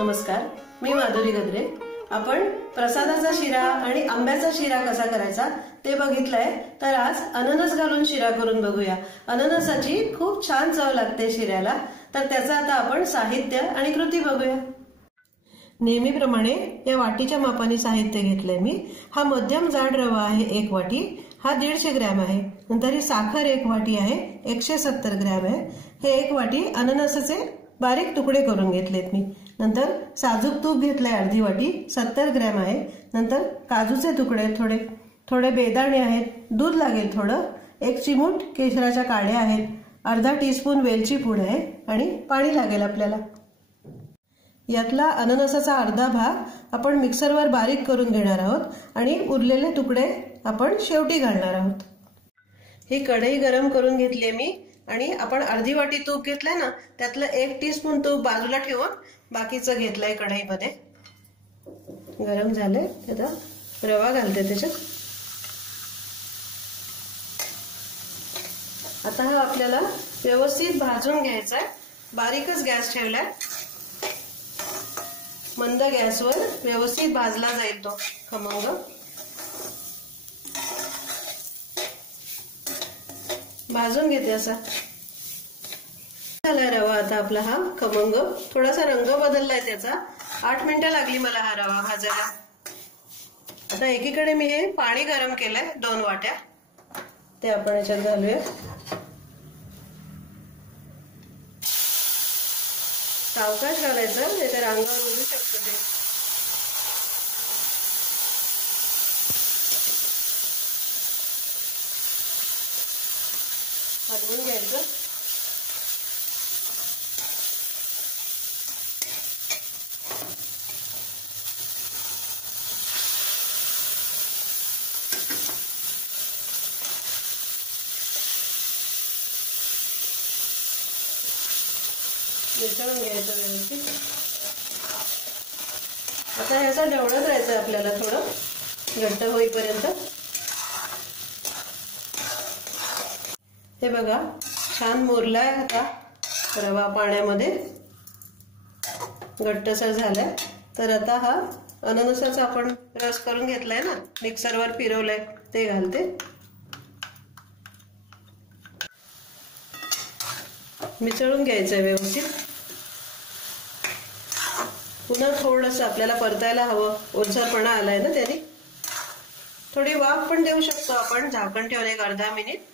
नमस्कार, मी माधुरी गद्रे। आपण प्रसादाचा शिरा आणि आंब्याचा शिरा कसा करायचा ते बघितलंय, तर आज अननस घालून शिरा करून बघूया। अननसाची खूप छान चव लागते शिऱ्याला, तर त्याचं आता आपण साहित्य आणि कृती बघूया। नेहमीप्रमाणे या वाटीच्या मापाने साहित्य घेतलंय मी। हा मध्यम जाड रवा आहे 1 वाटी, हा 150 ग्रॅम आहे। नंतर ही साखर 1 वाटी आहे, 170 ग्रॅम आहे। हे 1 वाटी अननसाचे बारीक तुकडे करून घेतलेत मी। नंतर साजूक तूप घेतलंय अर्धी वाटी, 70 ग्रॅम आहे। नंतर काजूचे तुकडे थोडे थोडे, बेदाणे आहेत, दूध लागेल थोडं, 1 चिमूट केशराच्या काड्या आहेत, अर्धा टीस्पून वेलची पूड आहे आणि पाणी लागेल आपल्याला। यातला अननसाचा अर्धा भाग आपण मिक्सरवर बारीक करून घेणार आहोत आणि उरलेले तुकडे आपण शेवटी घालणार आहोत। ही कढई गरम करून घेतली मी आणि आपण अर्धी वाटी तूप घेतलंय ना, त्यातलं 1 टीस्पून तूप बाजूला ठेवून बाकीचं घेतलंय कढईमध्ये। गरम झालंय, आता रवा घालते त्याच्यात। आता हा आपल्याला व्यवस्थित भाजून घ्यायचा आहे। बारीकच गॅस ठेवलाय, मंद गॅसवर व्यवस्थित भाजला जाईल तो खमंग। भाजून घेते असा। झाला रवा आता आपला हा खमंग, थोडासा रंग बदललाय त्याचा। 8 मिनिटं लागली मला हा रवा भाजायला। आता एकीकडे मी हे पाणी गरम केलंय 2 वाट्या, ते आपण याच्यात घालूया। सावकाश घालायचं, नाहीतर अंगावर उडू शकतं ते। हलवून घ्यायचं। मिसळून घ्यायचं व्यवस्थित। आता ह्याचा ढवळत राहायचं आपल्याला थोडं घट्ट होईपर्यंत। हे बघा छान मुरलाय आता रवा, पाण्यामध्ये घट्टसर झालाय। तर आता हा अननसाचा आपण रस करून घेतलाय ना, मिक्सरवर फिरवलंय, ते घालते। मिसळून घ्यायचंय व्यवस्थित। पुन्हा थोडंसं आपल्याला परतायला हवं, ओलसरपणा आलाय ना त्याने। थोडी वाफ पण देऊ शकतो आपण, झाकण ठेवून 1 अर्धा मिनिट।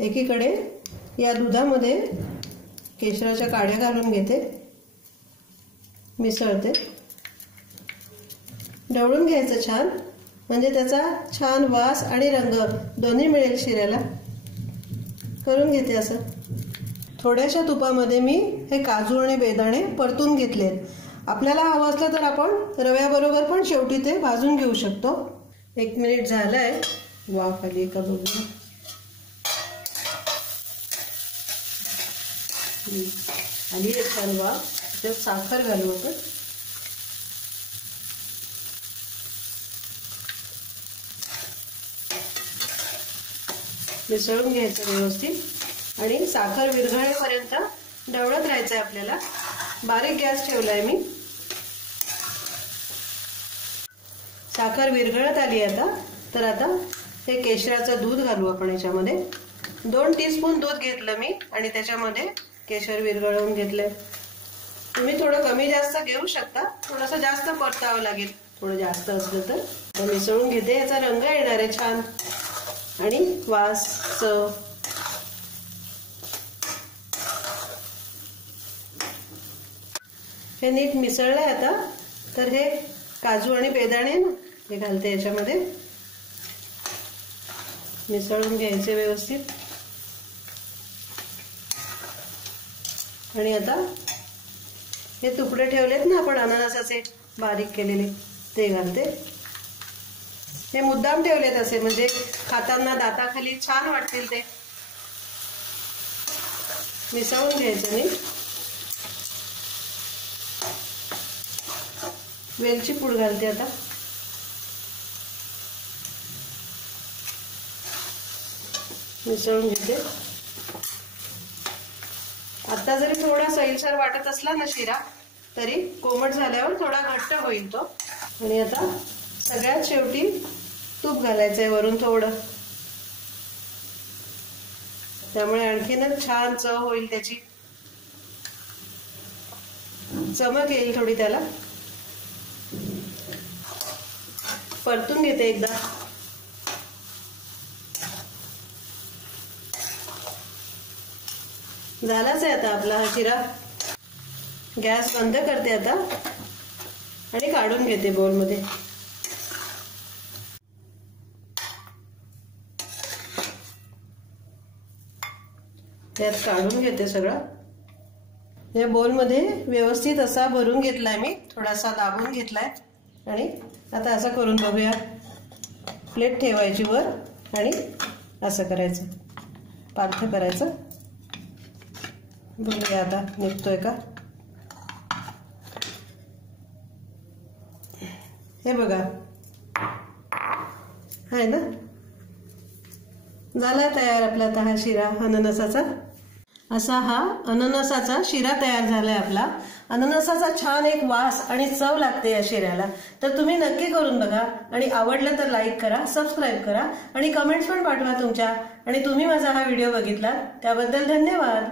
एकीकडे या दुधामध्ये केशराच्या काड्या घालून घेते, मिसळते। ढवळून घ्यायचं छान, म्हणजे त्याचा छान वास आणि रंग दोन्ही मिळेल शिऱ्याला। करून घेते असं। थोड्याशा तुपामध्ये मी हे काजू आणि बेदाणे परतून घेतलेत। आपल्याला हवं असलं तर आपण रव्याबरोबर पण शेवटी ते भाजून घेऊ शकतो। 1 मिनिट झालंय, वाफ आली का बघूया। आली एक छान वाफ। त्यात साखर घालू आपण। मिसळून घ्यायचं व्यवस्थित आणि साखर विरघळेपर्यंत ढवळत राहायचंय आपल्याला। बारीक गॅस ठेवलाय मी। साखर विरघळत आली आता, तर आता हे केशराचं दूध घालू आपण याच्यामध्ये। 2 टीस्पून दूध घेतलं मी आणि त्याच्यामध्ये केशर विरघळवून घेतलंय। तुम्ही थोडं कमी जास्त घेऊ शकता, थोडंसं जास्त परतावं लागेल थोडं जास्त असलं तर। मिसळून घेते, याचा रंग येणार आहे छान आणि वास, चव। हे नीट मिसळलंय आता, तर हे काजू आणि बेदाणे ना, हे घालते याच्यामध्ये। मिसळून घ्यायचे व्यवस्थित आणि आता हे तुकडे ठेवलेत ना आपण अननसाचे बारीक केलेले, ते घालते। हे मुद्दाम ठेवलेत असे, म्हणजे खाताना दाताखाली छान वाटतील ते। मिसळून घ्यायचं नीट। वेलची पूड घालते आता। मिसळून घेते। आता जरी थोडा सैलसर वाटत असला ना शिरा, तरी कोमट झाल्यावर थोडा घट्ट होईल तो. आणि आता सगळ्यात शेवटी तूप घालायचंय वरून थोडं, त्यामुळे आणखीनच छान चव होईल, त्याची चमक येईल थोडी त्याला. परतून घेते एकदा. झालाच आहे आता आपला हा शिरा. गॅस बंद करते आता आणि काढून घेते बोलमध्ये. त्यात काढून घेते सगळं. या बोलमध्ये व्यवस्थित असा भरून घेतलाय मी, थोडासा दाबून घेतलाय. आणि आता असं करून बघूया. प्लेट ठेवायची वर आणि असं करायचं, पालथं करायचं. बघूया आता निघतोय का. हे बघा, आहे ना. झाला तयार आपला आता हा शिरा अननसाचा. असा हा अननसाचा शिरा तयार झालाय आपला. अननसाचा छान एक वास आणि चव लागते या शिऱ्याला. तर तुम्ही नक्की करून बघा आणि आवडलं तर लाईक करा, सबस्क्राईब करा आणि कमेंट्स पण पाठवा तुमच्या. आणि तुम्ही माझा हा व्हिडिओ बघितला त्याबद्दल धन्यवाद.